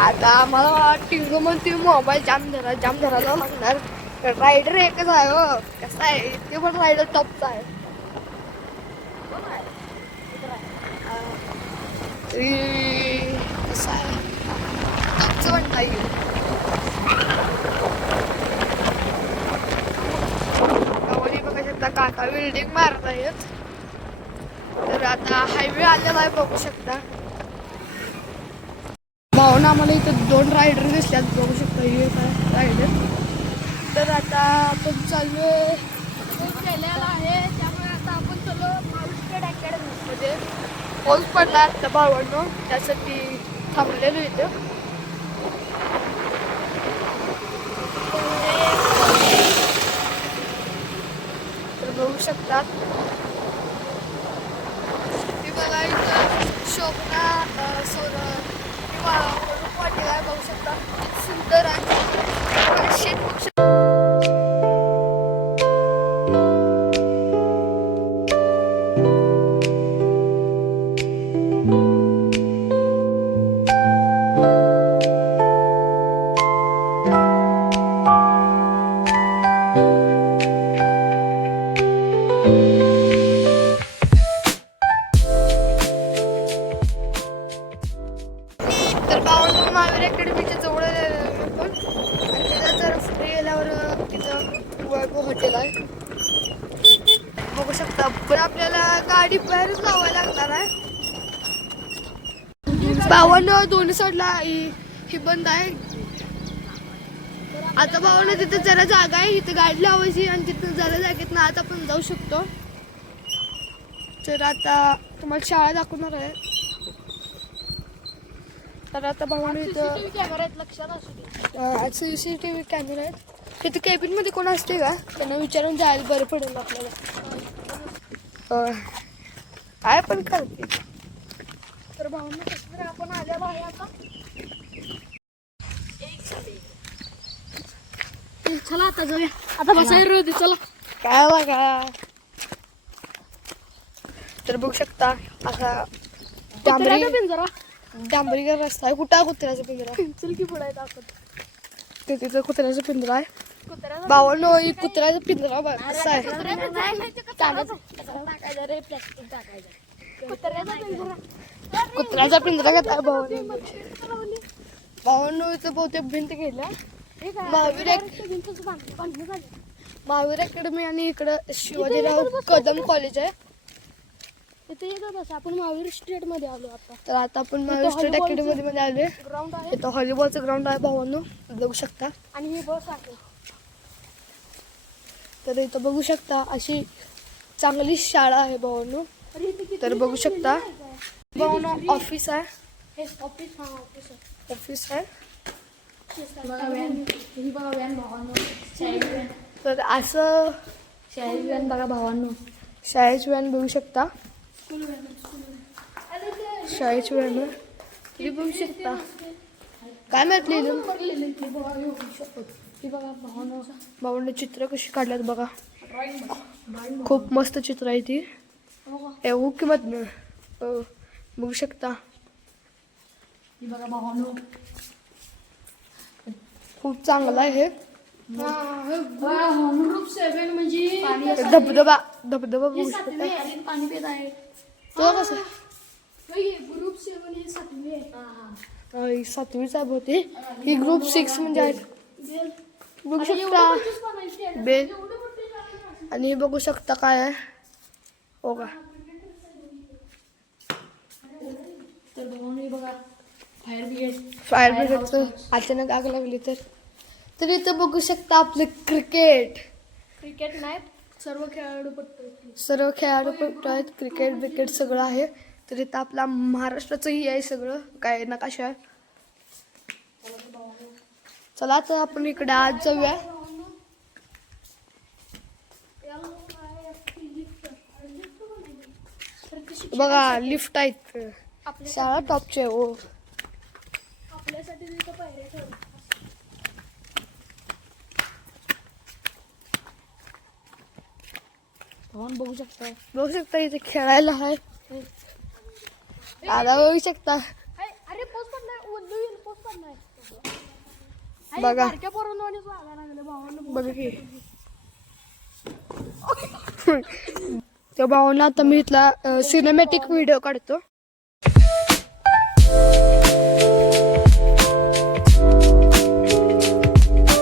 आता आम्हाला टिंग म्हणते मोबाईल जाम धरायला लागणार. रायडर एकच आहे हो. कसा आहे ते पण रायडर टॉपचा आहे. कसं आहे टॉपचं म्हणता येईल. गावाने बघा शकता काका बिल्डिंग मारत आहेत. तर आता हायवे आलेला आहे बघू शकता. भावना आम्हाला इथं 2 रायडर दिसल्यात बघू शकता. हे काय रायडर. तर आता आपण चालू केलेला आहे. त्यामुळे आता आपण चालू माउंटेन अकॅडमीमध्ये. पाऊस पडला आता भावांनो त्यासाठी थांबलेलो इथं. तर बघू शकतात ती बघा इथं शोभना सौर किंवा वाटेला आहे बघू शकता. सुंदर आहे शेत बघू शकता. तर भावांनो महावीर अकॅडमीच्या जवळ पण आणि त्याला जर फ्री गेल्यावर तिथं वैभव हॉटेल आहे बघू शकता. पण आपल्याला गाडी बाहेरच लावायला लागणार आहे. भावांनो दोन्ही साईडला ही बंद आहे. आता भावांनो तिथं जरा जागा आहे. इथं गाडी लावायची आणि तिथं जरा जागेत ना आता आपण जाऊ शकतो. तर आता तुम्हाला शाळा दाखवणार आहे. तर आता भावांनो इथं कॅमेरा आहेत लक्षात असू दे. CCTV कॅमेरा आहेत. तिथे कॅबिन मध्ये कोण असते का त्यांना विचारून जायला बरं पडेल आपल्याला. काय पण करते. तर भावांनो कसं तर आपण आलेलो आहे आता. चला आता जाऊया. आता बसायला रोज चला. काय बघा तर बघू शकता असा डांबरीकर रस्ता आहे. कुठं कुत्र्याचा पिंजरा चल की पुढे ते तिथं कुत्र्याचा पिंजरा आहे. भावांनो कुत्र्याचा पिंजरा कसा आहे. कुत्र्याचा पिंजरा घेतला भावांनो इथं बहुतेक भिंत गेल्या. महावीर अकॅडमी आणि इकडं शिवाजीराव कदम कॉलेज आहे. इथे येतात आपण महावीर स्टेट मध्ये आलो आता. तर आता आपण महावीर स्टेट अकॅडमी मध्ये आलोय. ग्राउंड आहे इथं व्हॉलीबॉलचं ग्राउंड आहे भावांनो बघू शकता. आणि ही बस आहे. तर इथं बघू शकता अशी चांगली शाळा आहे भावांनो. तर बघू शकता भावांनो ऑफिस आहे. ऑफिस आहे. तर असं शाळेची व्हॅन बघा भावांनो. शाळेची व्हॅन बघू शकता. शाळेची व्हॅन तरी बघू शकता. काय माहितलं बघा भावांनो चित्र कशी काढल्यात बघा. खूप मस्त चित्र आहे ती. एवढी किंमत बघू शकता. बघा भावांनो खूप चांगला आहे. ग्रुप 7 म्हणजे धबधबा बघू शकता. पाणी पित आहे तो कसं. ग्रुप 7 हे 7वी आहे. 7वीच आहे बहुतेक. ही ग्रुप 6 म्हणजे आहे बघू शकता. बेल आणि हे बघू शकता काय आहे हो का. तर बघा फायर ब्रिगेडचं अचानक आग लागली तर इथं बघू शकता आपलं क्रिकेट नाही सर्व खेळाडू पट्टू आहेत. क्रिकेट बिकेट सगळं आहे. तर इथं आपला महाराष्ट्राचंही आहे सगळं काय नकाशा आहे. चला तर आपण इकडे आज जाऊया. बघा लिफ्ट आहेत. शाळा टॉपचे हो. आपल्यासाठी बघू शकता इथे खेळायला आहे. दादा बघू शकता. अरे पाऊस पडलाय. बघा बघा की त्या भावांना आता मी इथला सिनेमॅटिक व्हिडिओ काढतो.